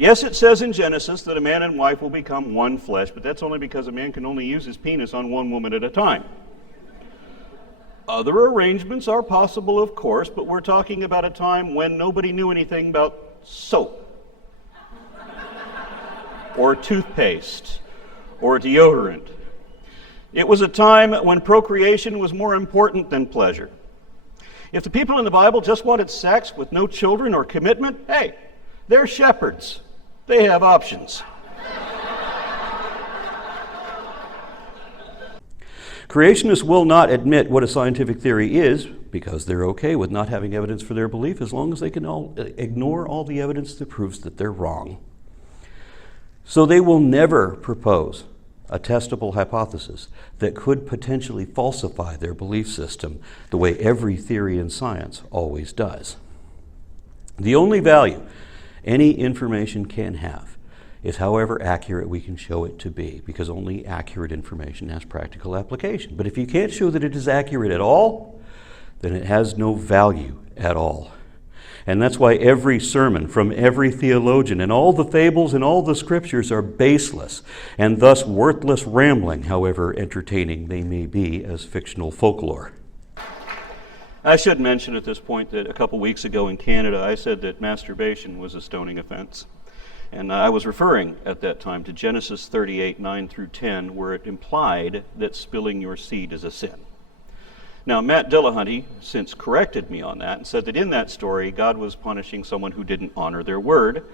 Yes, it says in Genesis that a man and wife will become one flesh, but that's only because a man can only use his penis on one woman at a time. Other arrangements are possible, of course, but we're talking about a time when nobody knew anything about soap, or toothpaste, or deodorant. It was a time when procreation was more important than pleasure. If the people in the Bible just wanted sex with no children or commitment, hey, they're shepherds. They have options. Creationists will not admit what a scientific theory is because they're okay with not having evidence for their belief as long as they can ignore all the evidence that proves that they're wrong. So they will never propose a testable hypothesis that could potentially falsify their belief system the way every theory in science always does. The only value any information can have is however accurate we can show it to be, because only accurate information has practical application. But if you can't show that it is accurate at all, then it has no value at all. And that's why every sermon from every theologian and all the fables and all the scriptures are baseless and thus worthless rambling, however entertaining they may be as fictional folklore. I should mention at this point that a couple weeks ago in Canada, I said that masturbation was a stoning offense. And I was referring at that time to Genesis 38, 9 through 10, where it implied that spilling your seed is a sin. Now, Matt Dillahunty since corrected me on that and said that in that story, God was punishing someone who didn't honor their word,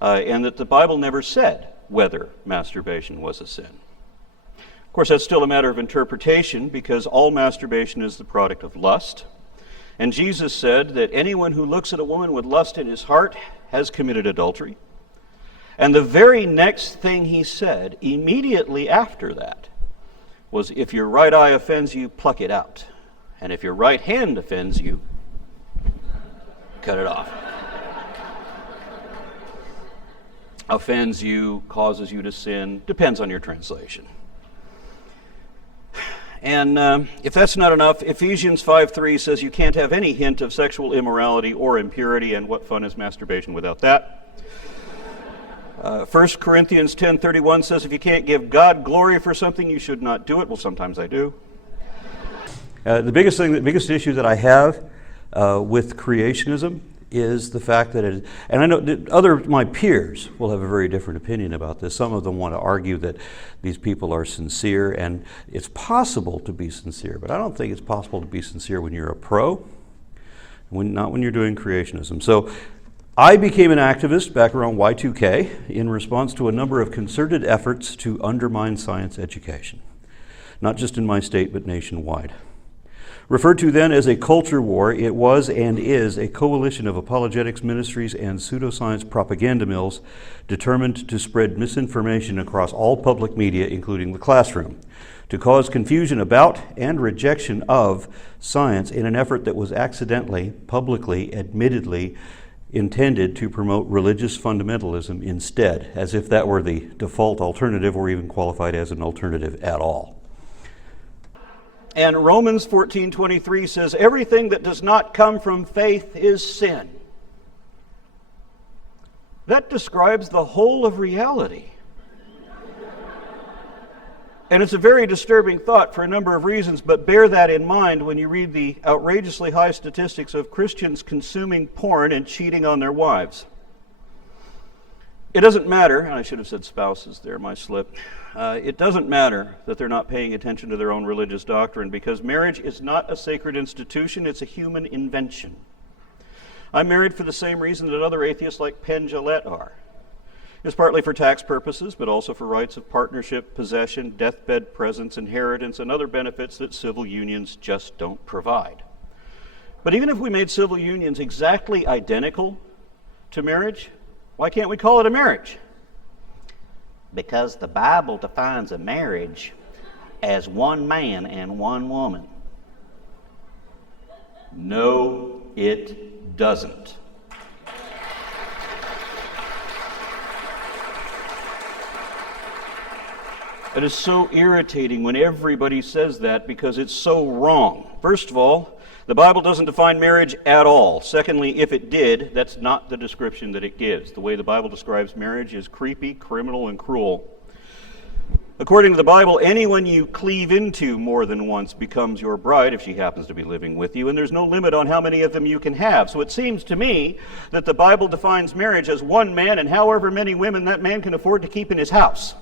and that the Bible never said whether masturbation was a sin. Of course, that's still a matter of interpretation, because all masturbation is the product of lust. And Jesus said that anyone who looks at a woman with lust in his heart has committed adultery. And the very next thing he said, immediately after that, was, if your right eye offends you, pluck it out. And if your right hand offends you, cut it off. Offends you, causes you to sin, depends on your translation. And if that's not enough, Ephesians 5:3 says you can't have any hint of sexual immorality or impurity, and what fun is masturbation without that? 1 Corinthians 10:31 says if you can't give God glory for something, you should not do it. Well, sometimes I do. The biggest issue that I have with creationism is the fact that it, and I know that my peers will have a very different opinion about this. Some of them want to argue that these people are sincere, and it's possible to be sincere, but I don't think it's possible to be sincere when you're a pro, not when you're doing creationism. So I became an activist back around Y2K in response to a number of concerted efforts to undermine science education, not just in my state, but nationwide. Referred to then as a culture war, it was and is a coalition of apologetics ministries and pseudoscience propaganda mills determined to spread misinformation across all public media, including the classroom, to cause confusion about and rejection of science in an effort that was accidentally, publicly, admittedly intended to promote religious fundamentalism instead, as if that were the default alternative or even qualified as an alternative at all. And Romans 14:23 says, everything that does not come from faith is sin. That describes the whole of reality. And it's a very disturbing thought for a number of reasons, but bear that in mind when you read the outrageously high statistics of Christians consuming porn and cheating on their wives. It doesn't matter, and I should have said spouses there, my slip. It doesn't matter that they're not paying attention to their own religious doctrine, because marriage is not a sacred institution, it's a human invention. I'm married for the same reason that other atheists like Penn Jillette are. It's partly for tax purposes, but also for rights of partnership, possession, deathbed presence, inheritance, and other benefits that civil unions just don't provide. But even if we made civil unions exactly identical to marriage, why can't we call it a marriage? Because the Bible defines a marriage as one man and one woman. No, it doesn't. It is so irritating when everybody says that, because it's so wrong. First of all, The Bible doesn't define marriage at all. Secondly, if it did, that's not the description that it gives. The way the Bible describes marriage is creepy, criminal, and cruel. According to the Bible, anyone you cleave into more than once becomes your bride if she happens to be living with you, and there's no limit on how many of them you can have. So it seems to me that the Bible defines marriage as one man and however many women that man can afford to keep in his house.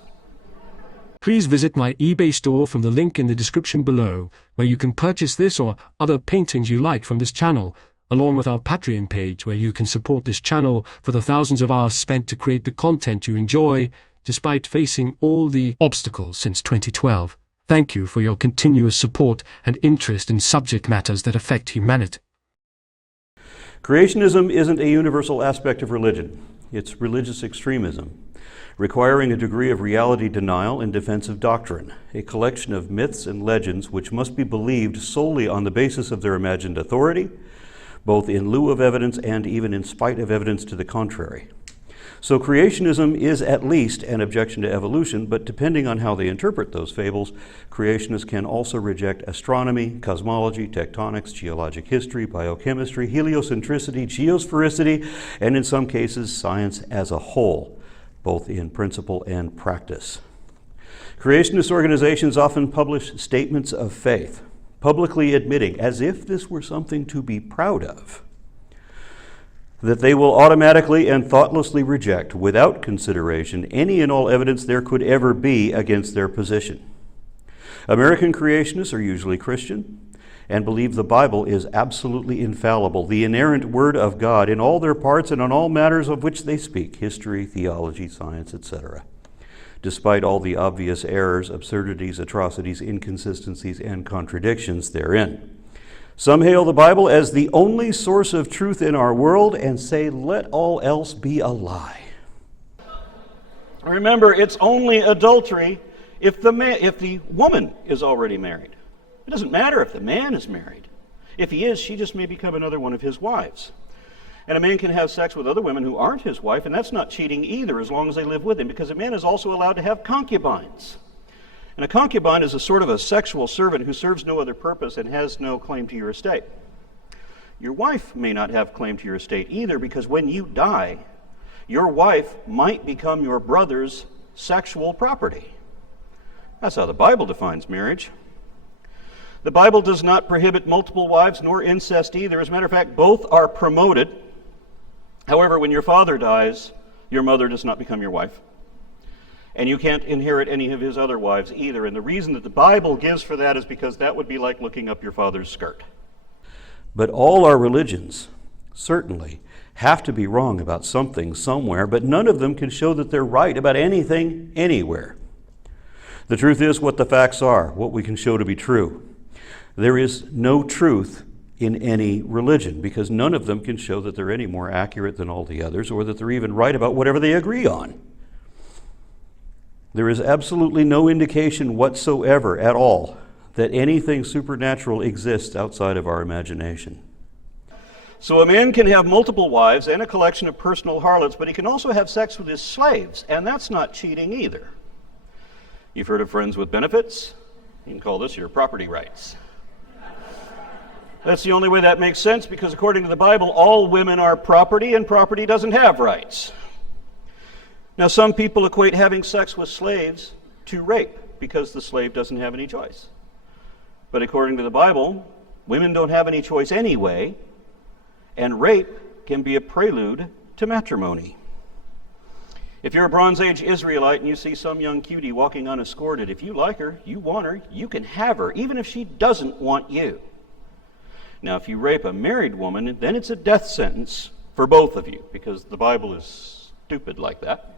Please visit my eBay store from the link in the description below, where you can purchase this or other paintings you like from this channel, along with our Patreon page where you can support this channel for the thousands of hours spent to create the content you enjoy, despite facing all the obstacles since 2012. Thank you for your continuous support and interest in subject matters that affect humanity. Creationism isn't a universal aspect of religion. It's religious extremism, requiring a degree of reality denial in defense of doctrine, a collection of myths and legends which must be believed solely on the basis of their imagined authority, both in lieu of evidence and even in spite of evidence to the contrary. So creationism is at least an objection to evolution, but depending on how they interpret those fables, creationists can also reject astronomy, cosmology, tectonics, geologic history, biochemistry, heliocentricity, geosphericity, and in some cases, science as a whole, both in principle and practice. Creationist organizations often publish statements of faith, publicly admitting, as if this were something to be proud of, that they will automatically and thoughtlessly reject, without consideration, any and all evidence there could ever be against their position. American creationists are usually Christian and believe the Bible is absolutely infallible, the inerrant Word of God in all their parts and on all matters of which they speak, history, theology, science, etc., despite all the obvious errors, absurdities, atrocities, inconsistencies, and contradictions therein. Some hail the Bible as the only source of truth in our world and say, let all else be a lie. Remember, it's only adultery if the woman is already married. It doesn't matter if the man is married. If he is, she just may become another one of his wives. And a man can have sex with other women who aren't his wife, and that's not cheating either as long as they live with him, because a man is also allowed to have concubines. And a concubine is a sort of a sexual servant who serves no other purpose and has no claim to your estate. Your wife may not have claim to your estate either, because when you die, your wife might become your brother's sexual property. That's how the Bible defines marriage. The Bible does not prohibit multiple wives nor incest either. As a matter of fact, both are promoted. However, when your father dies, your mother does not become your wife. And you can't inherit any of his other wives either. And the reason that the Bible gives for that is because that would be like looking up your father's skirt. But all our religions certainly have to be wrong about something somewhere, but none of them can show that they're right about anything anywhere. The truth is what the facts are, what we can show to be true. There is no truth in any religion because none of them can show that they're any more accurate than all the others or that they're even right about whatever they agree on. There is absolutely no indication whatsoever at all that anything supernatural exists outside of our imagination. So a man can have multiple wives and a collection of personal harlots, but he can also have sex with his slaves, and that's not cheating either. You've heard of friends with benefits? You can call this your property rights. That's the only way that makes sense, because according to the Bible, all women are property, and property doesn't have rights. Now, some people equate having sex with slaves to rape because the slave doesn't have any choice. But according to the Bible, women don't have any choice anyway, and rape can be a prelude to matrimony. If you're a Bronze Age Israelite and you see some young cutie walking unescorted, if you like her, you want her, you can have her, even if she doesn't want you. Now, if you rape a married woman, then it's a death sentence for both of you, because the Bible is stupid like that.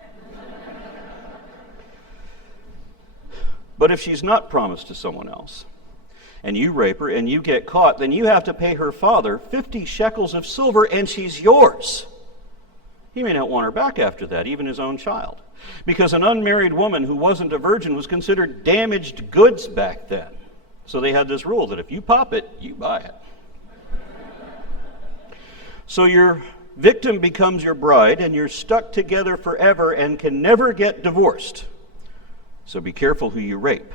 But if she's not promised to someone else, and you rape her and you get caught, then you have to pay her father 50 shekels of silver, and she's yours. He may not want her back after that, even his own child, because an unmarried woman who wasn't a virgin was considered damaged goods back then. So they had this rule that if you pop it, you buy it. So your victim becomes your bride, and you're stuck together forever and can never get divorced. So be careful who you rape.